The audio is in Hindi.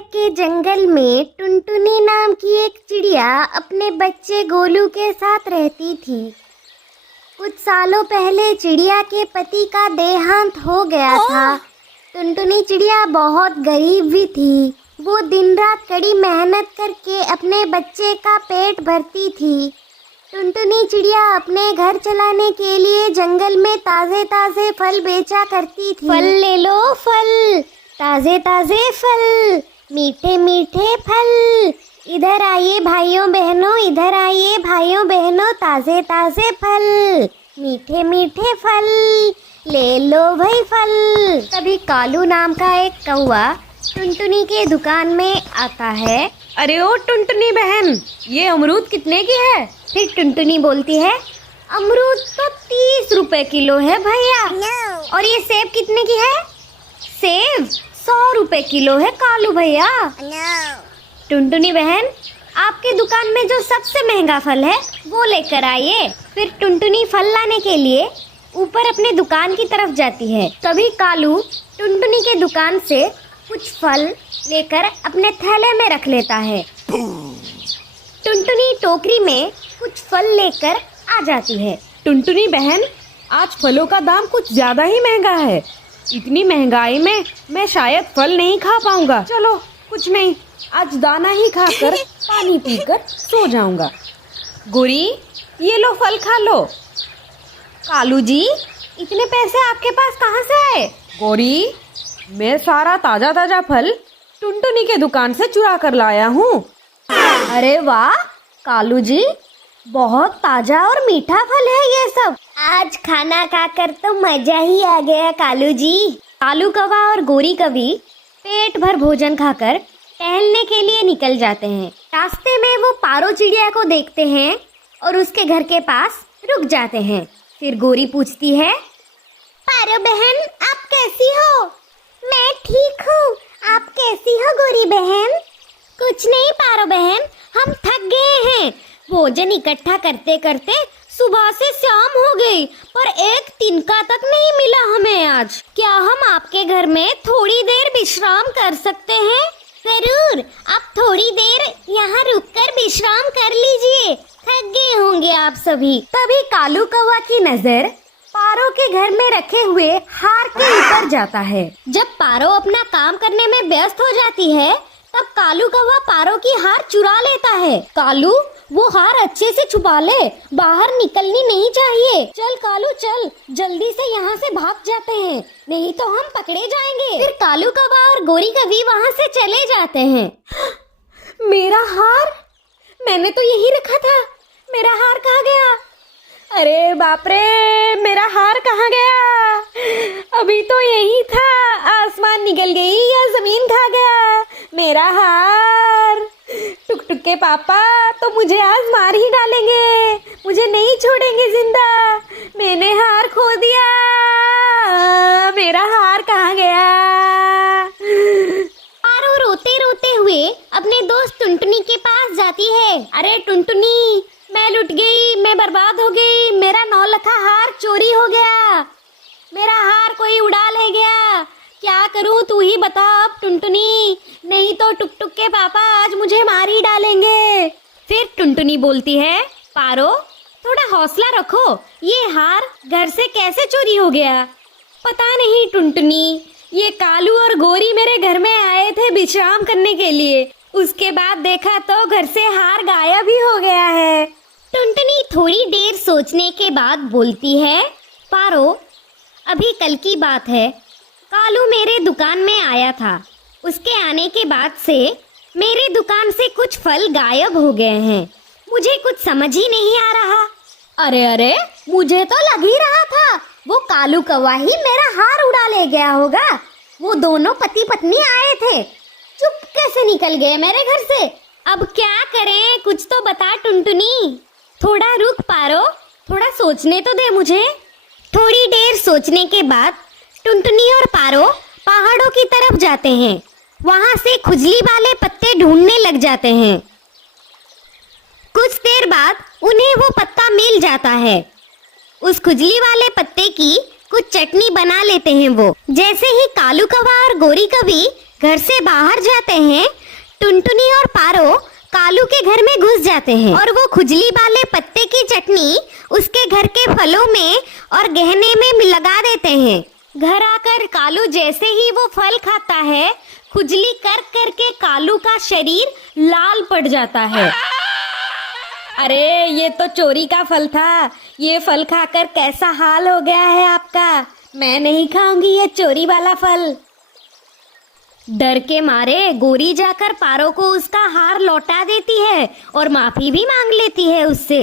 के जंगल में टुनटुनी नाम की एक चिड़िया अपने बच्चे गोलू के साथ रहती थी। कुछ सालों पहले चिड़िया के पति का देहांत हो गया था। टुनटुनी चिड़िया बहुत गरीब भी थी। वो दिन रात कड़ी मेहनत करके अपने बच्चे का पेट भरती थी। टुनटुनी चिड़िया अपने घर चलाने के लिए जंगल में ताजे ताजे फल बेचा करती थी। फल ले लो फल, ताजे ताजे फल, मीठे मीठे फल, इधर आइए भाइयों बहनों, इधर आइए भाइयों बहनों, ताजे ताजे फल, मीठे मीठे फल, ले लो भाई फल। तभी कालू नाम का एक कौवा टुनटुनी के दुकान में आता है। अरे ओ टुनटुनी बहन, ये अमरूद कितने की है? फिर टुनटुनी बोलती है, अमरूद तो 30 रुपए किलो है भैया। और ये सेब कितने की है? सेब 100 रुपए किलो है कालू भैया। टुनटुनी बहन, आपके दुकान में जो सबसे महंगा फल है वो लेकर आइए। फिर टुनटुनी फल लाने के लिए ऊपर अपने दुकान की तरफ जाती है। तभी कालू टुनटुनी के दुकान से कुछ फल लेकर अपने थैले में रख लेता है। टुनटुनी टोकरी में कुछ फल लेकर आ जाती है। टुनटुनी बहन, आज फलों का दाम कुछ ज्यादा ही महंगा है। इतनी महंगाई में मैं शायद फल नहीं खा पाऊंगा। चलो कुछ नहीं, आज दाना ही खाकर पानी पीकर सो जाऊंगा। गोरी, ये लो फल खा लो। कालू जी, इतने पैसे आपके पास कहाँ से आए? गोरी, मैं सारा ताजा ताजा फल टुनटुनी के दुकान से चुरा कर लाया हूँ। अरे वाह कालू जी, बहुत ताजा और मीठा फल है ये सब। आज खाना खाकर तो मजा ही आ गया कालू जी। कालू कौवा और गोरी कभी पेट भर भोजन खाकर टहलने के लिए निकल जाते हैं। रास्ते में वो पारो चिड़िया को देखते हैं और उसके घर के पास रुक जाते हैं। फिर गोरी पूछती है, पारो बहन आप कैसी हो? मैं ठीक हूँ, आप कैसी हो गोरी बहन? कुछ नहीं पारो बहन, हम थक गए हैं। भोजन इकट्ठा करते करते सुबह से शाम हो गई, पर एक तिनका तक नहीं मिला हमें आज। क्या हम आपके घर में थोड़ी देर विश्राम कर सकते हैं? जरूर, आप थोड़ी देर यहाँ रुककर विश्राम कर लीजिए, थक गए होंगे आप सभी। तभी कालू कौवा की नजर पारो के घर में रखे हुए हार के ऊपर जाता है। जब पारो अपना काम करने में व्यस्त हो जाती है, तब कालू कौवा पारो की हार चुरा लेता है। कालू, वो हार अच्छे से छुपा ले, बाहर निकलनी नहीं चाहिए। चल कालू चल, जल्दी से यहाँ से भाग जाते हैं, नहीं तो हम पकड़े जाएंगे। फिर कालू कौवा और गोरी कभी वहाँ से चले जाते हैं। मेरा हार, मैंने तो यही रखा था। मेरा हार कहाँ गया? अरे बाप रे, मेरा हार कहाँ गया? अभी तो यही था। आसमान निकल गई या जमीन खा गया? मेरा हार। टुक टुक के पापा तो मुझे आज मार ही डालेंगे, मुझे नहीं छोड़ेंगे जिंदा। मैंने हार खो दिया। मेरा हार कहाँ गया? पारो रोते रोते हुए अपने दोस्त टुनटुनी के पास जाती है। अरे टुनटुनी, मैं लुट गई, मैं बर्बाद हो गई, मेरा 9 लखा हार चोरी हो गया, मेरा हार कोई उड़ा ले गया, क्या करूं तू ही बता अब टुनटुनी, नहीं तो टुक टुक के पापा आज मुझे मार ही डालेंगे। फिर टुनटुनी बोलती है, पारो थोड़ा हौसला रखो, ये हार घर से कैसे चोरी हो गया? पता नहीं टुनटुनी, ये कालू और गोरी मेरे घर में आए थे विश्राम करने के लिए, उसके बाद देखा तो घर से हार गायब ही हो गया है। टुनटुनी थोड़ी देर सोचने के बाद बोलती है, पारो अभी कल की बात है, कालू मेरे दुकान में आया था। उसके आने के बाद से मेरे दुकान से कुछ फल गायब हो गए हैं, मुझे कुछ समझ ही नहीं आ रहा। अरे अरे, मुझे तो लग ही रहा था वो कालू कौवा ही मेरा हार उड़ा ले गया होगा। वो दोनों पति पत्नी आए थे, चुपके से निकल गए मेरे घर से। अब क्या करें, कुछ तो बता टुनटुनी। थोड़ा रुक पारो, थोड़ा सोचने तो दे मुझे। थोड़ी देर सोचने के बाद टुनटुनी और पारो पहाड़ों की तरफ जाते हैं। वहाँ से खुजली वाले पत्ते ढूंढने लग जाते हैं। कुछ देर बाद उन्हें वो पत्ता मिल जाता है। उस खुजली वाले पत्ते की कुछ चटनी बना लेते हैं वो। जैसे ही कालू कौवा और गोरी कभी घर से बाहर जाते हैं, टुनटुनी और पारो कालू के घर में घुस जाते हैं और वो खुजली वाले पत्ते की चटनी उसके घर के फलों में और गहने में लगा देते हैं। घर आकर कालू जैसे ही वो फल खाता है, खुजली कर कर के कालू का शरीर लाल पड़ जाता है। अरे ये तो चोरी का फल था, ये फल खाकर कैसा हाल हो गया है आपका। मैं नहीं खाऊंगी ये चोरी वाला फल। डर के मारे गोरी जाकर पारो को उसका हार लौटा देती है और माफी भी मांग लेती है उससे।